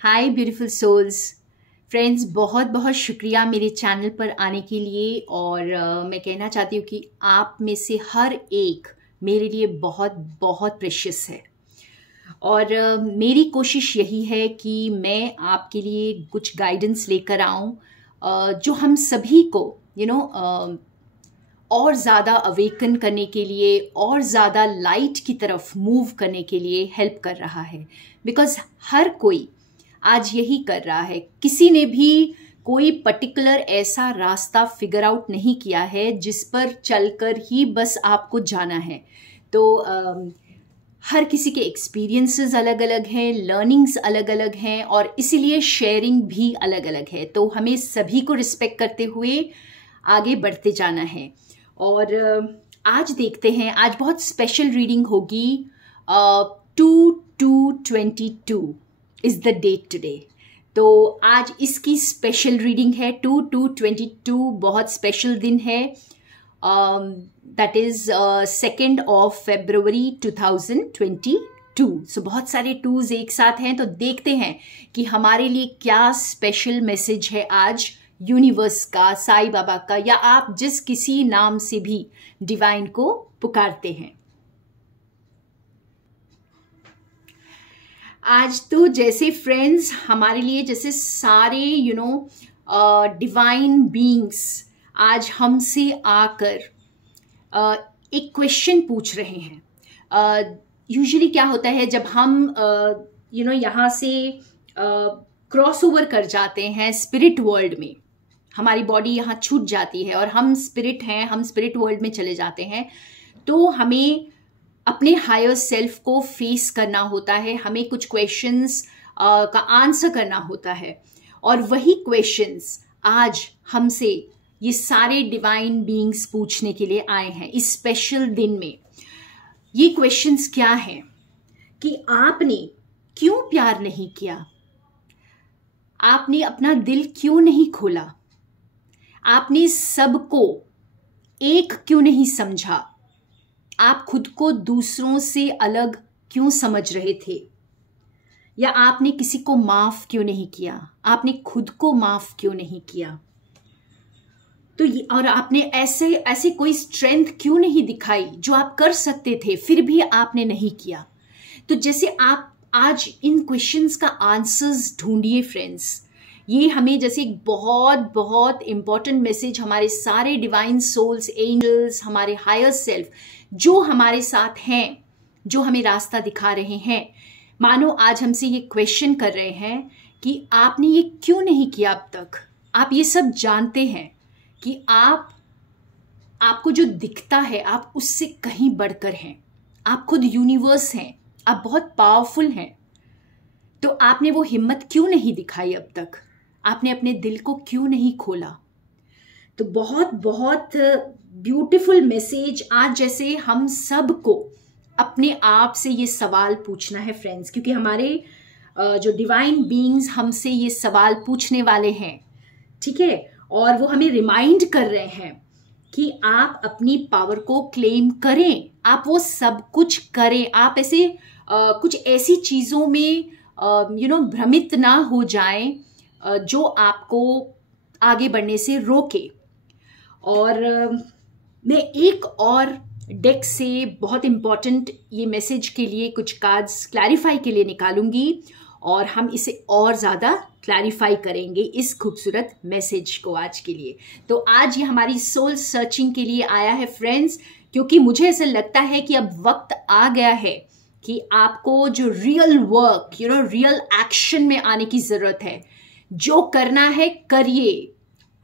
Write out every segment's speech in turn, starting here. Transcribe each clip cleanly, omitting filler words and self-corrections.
हाय beautiful souls friends, बहुत बहुत शुक्रिया मेरे चैनल पर आने के लिए। और मैं कहना चाहती हूँ कि आप में से हर एक मेरे लिए बहुत बहुत प्रेशियस है। और मेरी कोशिश यही है कि मैं आपके लिए कुछ गाइडेंस लेकर आऊँ जो हम सभी को और ज़्यादा अवेकन करने के लिए और ज़्यादा लाइट की तरफ मूव करने के लिए हेल्प कर रहा है। बिकॉज हर कोई आज यही कर रहा है। किसी ने भी कोई पर्टिकुलर ऐसा रास्ता फिगर आउट नहीं किया है जिस पर चलकर ही बस आपको जाना है। तो हर किसी के एक्सपीरियंसेस अलग अलग हैं, लर्निंग्स अलग अलग हैं और इसीलिए शेयरिंग भी अलग अलग है। तो हमें सभी को रिस्पेक्ट करते हुए आगे बढ़ते जाना है। और आज देखते हैं, आज बहुत स्पेशल रीडिंग होगी। 2/2/22 इज द डेट टुडे। तो आज इसकी स्पेशल रीडिंग है। 2/2/22 बहुत स्पेशल दिन है। That is 2 February 2022। सो बहुत सारे टूज एक साथ हैं। तो देखते हैं कि हमारे लिए क्या स्पेशल मैसेज है आज यूनिवर्स का, साईं बाबा का, या आप जिस किसी नाम से भी डिवाइन को पुकारते हैं। आज तो जैसे फ्रेंड्स हमारे लिए जैसे सारे डिवाइन बीइंग्स आज हमसे आकर एक क्वेश्चन पूछ रहे हैं। यूजुअली क्या होता है जब हम यहाँ से क्रॉस ओवर कर जाते हैं स्पिरिट वर्ल्ड में, हमारी बॉडी यहाँ छूट जाती है और हम स्पिरिट हैं, हम स्पिरिट वर्ल्ड में चले जाते हैं, तो हमें अपने हायर सेल्फ को फेस करना होता है। हमें कुछ क्वेश्चंस का आंसर करना होता है और वही क्वेश्चंस आज हमसे ये सारे डिवाइन बीइंग्स पूछने के लिए आए हैं इस स्पेशल दिन में। ये क्वेश्चंस क्या हैं कि आपने क्यों प्यार नहीं किया, आपने अपना दिल क्यों नहीं खोला, आपने सबको एक क्यों नहीं समझा, आप खुद को दूसरों से अलग क्यों समझ रहे थे, या आपने किसी को माफ क्यों नहीं किया, आपने खुद को माफ क्यों नहीं किया। तो और आपने ऐसे कोई स्ट्रेंथ क्यों नहीं दिखाई जो आप कर सकते थे फिर भी आपने नहीं किया। तो जैसे आप आज इन क्वेश्चंस का आंसर्स ढूंढिए फ्रेंड्स। ये हमें जैसे एक बहुत बहुत इंपॉर्टेंट मैसेज हमारे सारे डिवाइन सोल्स, एंजल्स, हमारे हायर सेल्फ जो हमारे साथ हैं, जो हमें रास्ता दिखा रहे हैं, मानो आज हमसे ये क्वेश्चन कर रहे हैं कि आपने ये क्यों नहीं किया अब तक। आप ये सब जानते हैं कि आपको जो दिखता है आप उससे कहीं बढ़कर हैं। आप खुद यूनिवर्स हैं, आप बहुत पावरफुल हैं। तो आपने वो हिम्मत क्यों नहीं दिखाई अब तक, आपने अपने दिल को क्यों नहीं खोला। तो बहुत बहुत ब्यूटीफुल मैसेज आज जैसे हम सब को अपने आप से ये सवाल पूछना है फ्रेंड्स, क्योंकि हमारे जो डिवाइन बीइंग्स हमसे ये सवाल पूछने वाले हैं, ठीक है। और वो हमें रिमाइंड कर रहे हैं कि आप अपनी पावर को क्लेम करें, आप वो सब कुछ करें, आप ऐसे कुछ ऐसी चीज़ों में भ्रमित ना हो जाएं जो आपको आगे बढ़ने से रोके। और मैं एक और डेक से बहुत इम्पॉर्टेंट ये मैसेज के लिए कुछ कार्ड्स क्लैरिफाई के लिए निकालूंगी और हम इसे और ज़्यादा क्लैरिफाई करेंगे इस खूबसूरत मैसेज को आज के लिए। तो आज ये हमारी सोल सर्चिंग के लिए आया है फ्रेंड्स, क्योंकि मुझे ऐसा लगता है कि अब वक्त आ गया है कि आपको जो रियल वर्क, रियल एक्शन में आने की ज़रूरत है। जो करना है करिए,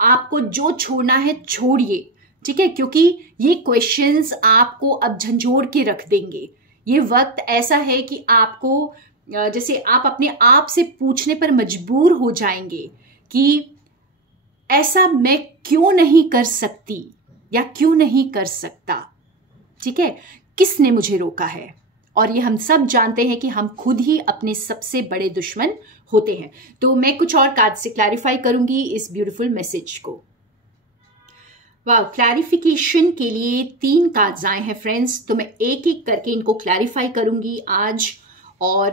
आपको जो छोड़ना है छोड़िए, ठीक है। क्योंकि ये क्वेश्चंस आपको अब झंझोड़ के रख देंगे। ये वक्त ऐसा है कि आपको जैसे आप अपने आप से पूछने पर मजबूर हो जाएंगे कि ऐसा मैं क्यों नहीं कर सकती या क्यों नहीं कर सकता, ठीक है। किसने मुझे रोका है। और ये हम सब जानते हैं कि हम खुद ही अपने सबसे बड़े दुश्मन होते हैं। तो मैं कुछ और कार्ड से क्लैरिफाई करूंगी इस ब्यूटीफुल मैसेज को। वाह, क्लैरिफिकेशन के लिए 3 कार्ड्स आए हैं फ्रेंड्स। तो मैं एक एक करके इनको क्लैरिफाई करूंगी आज। और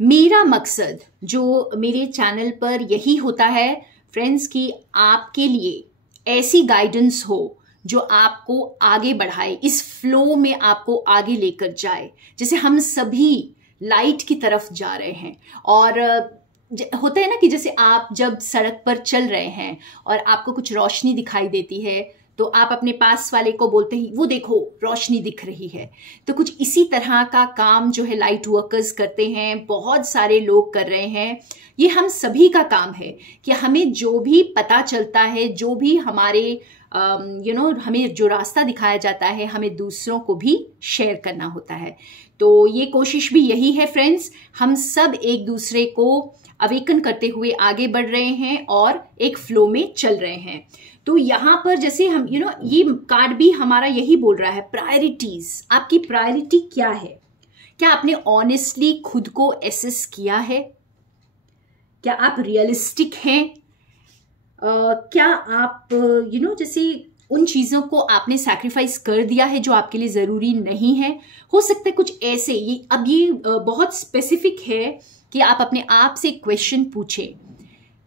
मेरा मकसद जो मेरे चैनल पर यही होता है फ्रेंड्स कि आपके लिए ऐसी गाइडेंस हो जो आपको आगे बढ़ाए, इस फ्लो में आपको आगे लेकर जाए। जैसे हम सभी लाइट की तरफ जा रहे हैं और होता है ना कि जैसे आप जब सड़क पर चल रहे हैं और आपको कुछ रोशनी दिखाई देती है तो आप अपने पास वाले को बोलते हैं वो देखो रोशनी दिख रही है। तो कुछ इसी तरह का काम जो है लाइट वर्कर्स करते हैं, बहुत सारे लोग कर रहे हैं। ये हम सभी का काम है कि हमें जो भी पता चलता है, जो भी हमारे हमें जो रास्ता दिखाया जाता है, हमें दूसरों को भी शेयर करना होता है। तो ये कोशिश भी यही है फ्रेंड्स, हम सब एक दूसरे को अवेकन करते हुए आगे बढ़ रहे हैं और एक फ्लो में चल रहे हैं। तो यहाँ पर जैसे हम ये कार्ड भी हमारा यही बोल रहा है, प्रायोरिटीज। आपकी प्रायोरिटी क्या है? क्या आपने ऑनेस्टली खुद को एसेस किया है? क्या आप रियलिस्टिक हैं? क्या आप जैसे उन चीज़ों को आपने सैक्रिफाइस कर दिया है जो आपके लिए ज़रूरी नहीं है? हो सकता है कुछ ऐसे, ये बहुत स्पेसिफिक है कि आप अपने आप से क्वेश्चन पूछें,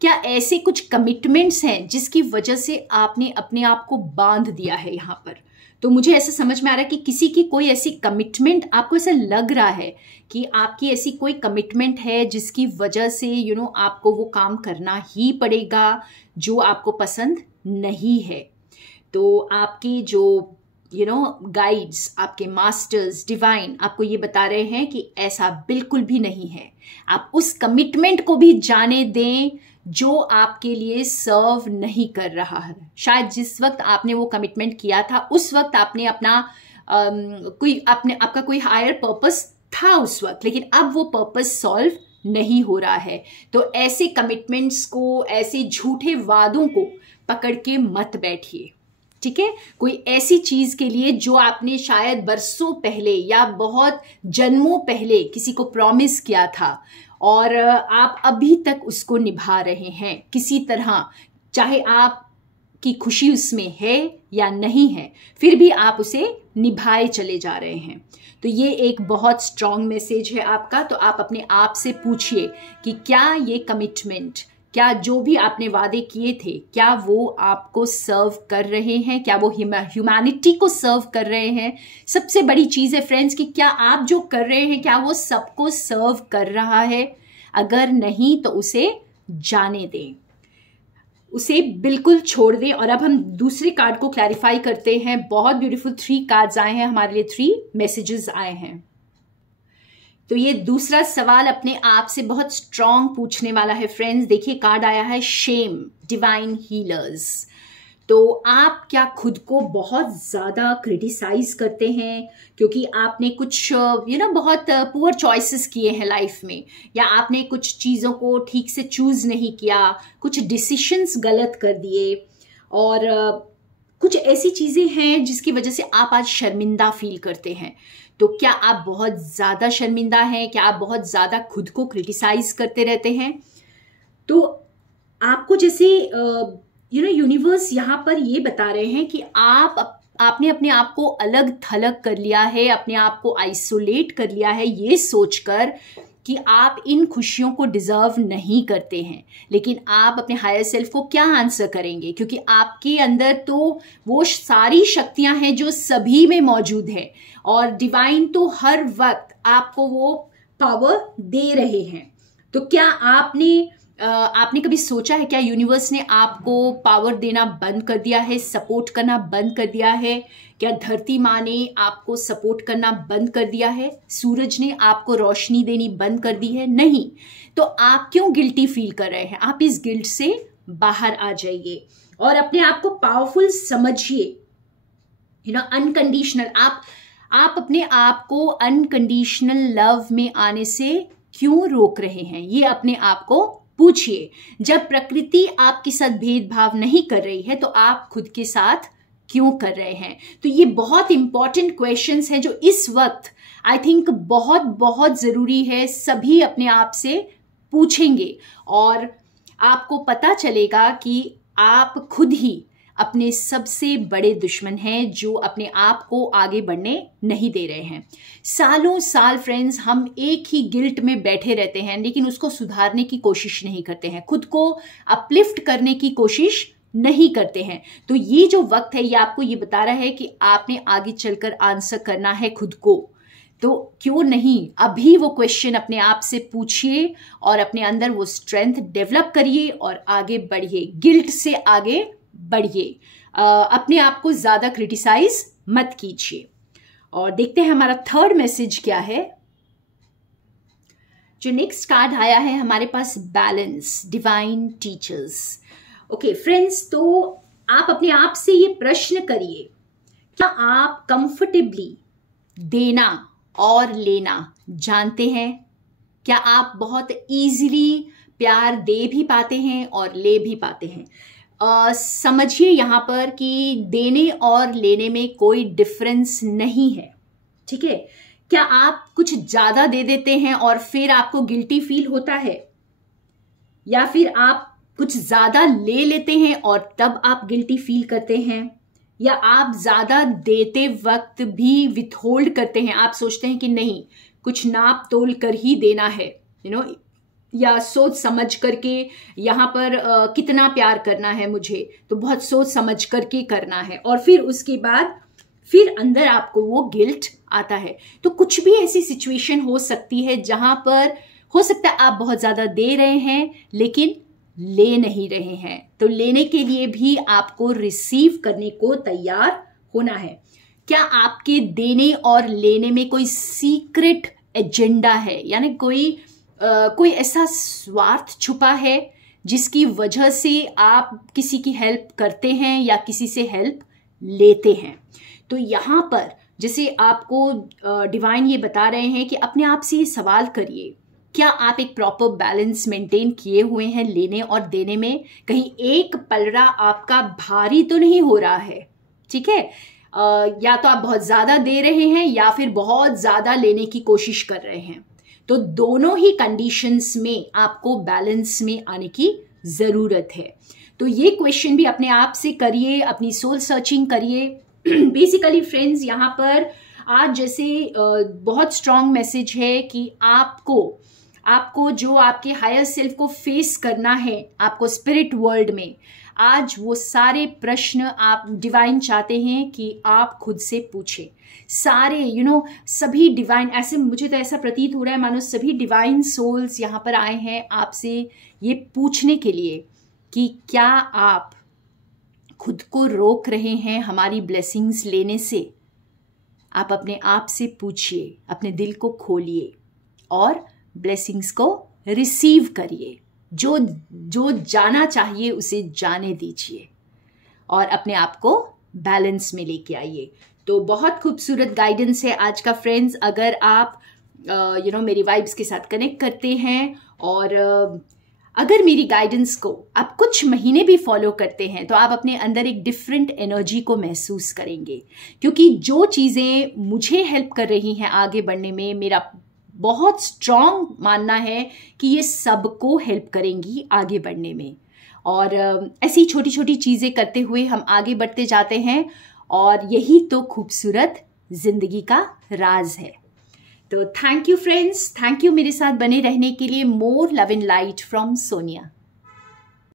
क्या ऐसे कुछ कमिटमेंट्स हैं जिसकी वजह से आपने अपने आप को बांध दिया है यहाँ पर? तो मुझे ऐसा समझ में आ रहा है कि किसी की कोई ऐसी कमिटमेंट, आपको ऐसा लग रहा है कि आपकी ऐसी कोई कमिटमेंट है जिसकी वजह से आपको वो काम करना ही पड़ेगा जो आपको पसंद नहीं है। तो आपकी जो गाइड्स, आपके मास्टर्स, डिवाइन आपको ये बता रहे हैं कि ऐसा बिल्कुल भी नहीं है। आप उस कमिटमेंट को भी जाने दें जो आपके लिए सर्व नहीं कर रहा है। शायद जिस वक्त आपने वो कमिटमेंट किया था उस वक्त आपने अपना आपका कोई हायर पर्पस था उस वक्त, लेकिन अब वो पर्पस सॉल्व नहीं हो रहा है। तो ऐसे कमिटमेंट्स को, ऐसे झूठे वादों को पकड़ के मत बैठिए, ठीक है? कोई ऐसी चीज के लिए जो आपने शायद बरसों पहले या बहुत जन्मों पहले किसी को प्रॉमिस किया था और आप अभी तक उसको निभा रहे हैं किसी तरह, चाहे आपकी खुशी उसमें है या नहीं है, फिर भी आप उसे निभाए चले जा रहे हैं। तो ये एक बहुत स्ट्रॉन्ग मैसेज है आपका। तो आप अपने आप से पूछिए कि क्या ये कमिटमेंट, क्या जो भी आपने वादे किए थे, क्या वो आपको सर्व कर रहे हैं? क्या वो ह्यूमैनिटी को सर्व कर रहे हैं? सबसे बड़ी चीज है फ्रेंड्स कि क्या आप जो कर रहे हैं क्या वो सबको सर्व कर रहा है? अगर नहीं तो उसे जाने दें, उसे बिल्कुल छोड़ दें। और अब हम दूसरे कार्ड को क्लैरिफाई करते हैं। बहुत ब्यूटीफुल 3 कार्ड्स आए हैं हमारे लिए, 3 मैसेजेस आए हैं। तो ये दूसरा सवाल अपने आप से बहुत स्ट्रॉन्ग पूछने वाला है फ्रेंड्स। देखिए कार्ड आया है शेम, डिवाइन हीलर्स। तो आप क्या खुद को बहुत ज़्यादा क्रिटिसाइज करते हैं क्योंकि आपने कुछ बहुत पुअर चॉइसेस किए हैं लाइफ में, या आपने कुछ चीज़ों को ठीक से चूज नहीं किया, कुछ डिसीशंस गलत कर दिए, और कुछ ऐसी चीज़ें हैं जिसकी वजह से आप आज शर्मिंदा फील करते हैं। तो क्या आप बहुत ज़्यादा शर्मिंदा हैं? क्या आप बहुत ज़्यादा खुद को क्रिटिसाइज करते रहते हैं? तो आपको जैसे यूनिवर्स यहाँ पर ये बता रहे हैं कि आपने अपने आप को अलग थलग कर लिया है, अपने आप को आइसोलेट कर लिया है ये सोचकर कि आप इन खुशियों को डिजर्व नहीं करते हैं। लेकिन आप अपने हायर सेल्फ को क्या आंसर करेंगे? क्योंकि आपके अंदर तो वो सारी शक्तियां हैं जो सभी में मौजूद है, और डिवाइन तो हर वक्त आपको वो पावर दे रहे हैं। तो क्या आपने कभी सोचा है, क्या यूनिवर्स ने आपको पावर देना बंद कर दिया है, सपोर्ट करना बंद कर दिया है? क्या धरती माँ ने आपको सपोर्ट करना बंद कर दिया है? सूरज ने आपको रोशनी देनी बंद कर दी है? नहीं। तो आप क्यों गिल्टी फील कर रहे हैं? आप इस गिल्ट से बाहर आ जाइए और अपने आप को पावरफुल समझिए। अनकंडीशनल, आप अपने आप को अनकंडीशनल लव में आने से क्यों रोक रहे हैं? ये अपने आप को पूछिए। जब प्रकृति आपके साथ भेदभाव नहीं कर रही है तो आप खुद के साथ क्यों कर रहे हैं? तो ये बहुत इंपॉर्टेंट क्वेश्चंस हैं जो इस वक्त आई थिंक बहुत बहुत जरूरी है सभी अपने आप से पूछेंगे, और आपको पता चलेगा कि आप खुद ही अपने सबसे बड़े दुश्मन हैं जो अपने आप को आगे बढ़ने नहीं दे रहे हैं। सालों साल फ्रेंड्स हम एक ही गिल्ट में बैठे रहते हैं, लेकिन उसको सुधारने की कोशिश नहीं करते हैं, खुद को अपलिफ्ट करने की कोशिश नहीं करते हैं। तो ये जो वक्त है ये आपको ये बता रहा है कि आपने आगे चलकर आंसर करना है खुद को। तो क्यों नहीं अभी वो क्वेश्चन अपने आप से पूछिए और अपने अंदर वो स्ट्रेंथ डेवलप करिए और आगे बढ़िए, गिल्ट से आगे बढ़िए। अपने आप को ज्यादा क्रिटिसाइज मत कीजिए। और देखते हैं हमारा थर्ड मैसेज क्या है। जो नेक्स्ट कार्ड आया है हमारे पास, balance, divine teachers. Okay friends, तो आप अपने आप से ये प्रश्न करिए, क्या आप कंफर्टेबली देना और लेना जानते हैं? क्या आप बहुत इजीली प्यार दे भी पाते हैं और ले भी पाते हैं? समझिए यहाँ पर कि देने और लेने में कोई डिफरेंस नहीं है, ठीक है? क्या आप कुछ ज्यादा दे देते हैं और फिर आपको गिल्टी फील होता है, या फिर आप कुछ ज्यादा ले लेते हैं और तब आप गिल्टी फील करते हैं, या आप ज्यादा देते वक्त भी विथहोल्ड करते हैं? आप सोचते हैं कि नहीं, कुछ नाप तोल कर ही देना है, या सोच समझ करके यहाँ पर कितना प्यार करना है मुझे, तो बहुत सोच समझ करके करना है, और फिर उसके बाद फिर अंदर आपको वो गिल्ट आता है। तो कुछ भी ऐसी सिचुएशन हो सकती है जहां पर हो सकता है आप बहुत ज्यादा दे रहे हैं लेकिन ले नहीं रहे हैं। तो लेने के लिए भी आपको रिसीव करने को तैयार होना है। क्या आपके देने और लेने में कोई सीक्रेट एजेंडा है, यानी कोई ऐसा स्वार्थ छुपा है जिसकी वजह से आप किसी की हेल्प करते हैं या किसी से हेल्प लेते हैं? तो यहाँ पर जैसे आपको डिवाइन ये बता रहे हैं कि अपने आप से ये सवाल करिए, क्या आप एक प्रॉपर बैलेंस मेंटेन किए हुए हैं लेने और देने में? कहीं एक पलड़ा आपका भारी तो नहीं हो रहा है, ठीक है? या तो आप बहुत ज्यादा दे रहे हैं या फिर बहुत ज्यादा लेने की कोशिश कर रहे हैं। तो दोनों ही कंडीशंस में आपको बैलेंस में आने की जरूरत है। तो ये क्वेश्चन भी अपने आप से करिए, अपनी सोल सर्चिंग करिए। बेसिकली फ्रेंड्स, यहाँ पर आज जैसे बहुत स्ट्रॉन्ग मैसेज है कि आपको जो आपके हायर सेल्फ को फेस करना है, आपको स्पिरिट वर्ल्ड में, आज वो सारे प्रश्न आप डिवाइन चाहते हैं कि आप खुद से पूछें। सारे सभी डिवाइन, ऐसे मुझे तो ऐसा प्रतीत हो रहा है मानो सभी डिवाइन सोल्स यहाँ पर आए हैं आपसे ये पूछने के लिए कि क्या आप खुद को रोक रहे हैं हमारी ब्लेसिंग्स लेने से? आप अपने आप से पूछिए, अपने दिल को खोलिए और ब्लेसिंग्स को रिसीव करिए। जो जाना चाहिए उसे जाने दीजिए और अपने आप को बैलेंस में लेके आइए। तो बहुत खूबसूरत गाइडेंस है आज का फ्रेंड्स। अगर आप मेरी वाइब्स के साथ कनेक्ट करते हैं और अगर मेरी गाइडेंस को आप कुछ महीने भी फॉलो करते हैं तो आप अपने अंदर एक डिफरेंट एनर्जी को महसूस करेंगे, क्योंकि जो चीज़ें मुझे हेल्प कर रही हैं आगे बढ़ने में, मेरा बहुत स्ट्रॉन्ग मानना है कि ये सबको हेल्प करेंगी आगे बढ़ने में। और ऐसी छोटी छोटी चीज़ें करते हुए हम आगे बढ़ते जाते हैं और यही तो खूबसूरत जिंदगी का राज है। तो thank you friends, thank you मेरे साथ बने रहने के लिए। More love and light from Sonia.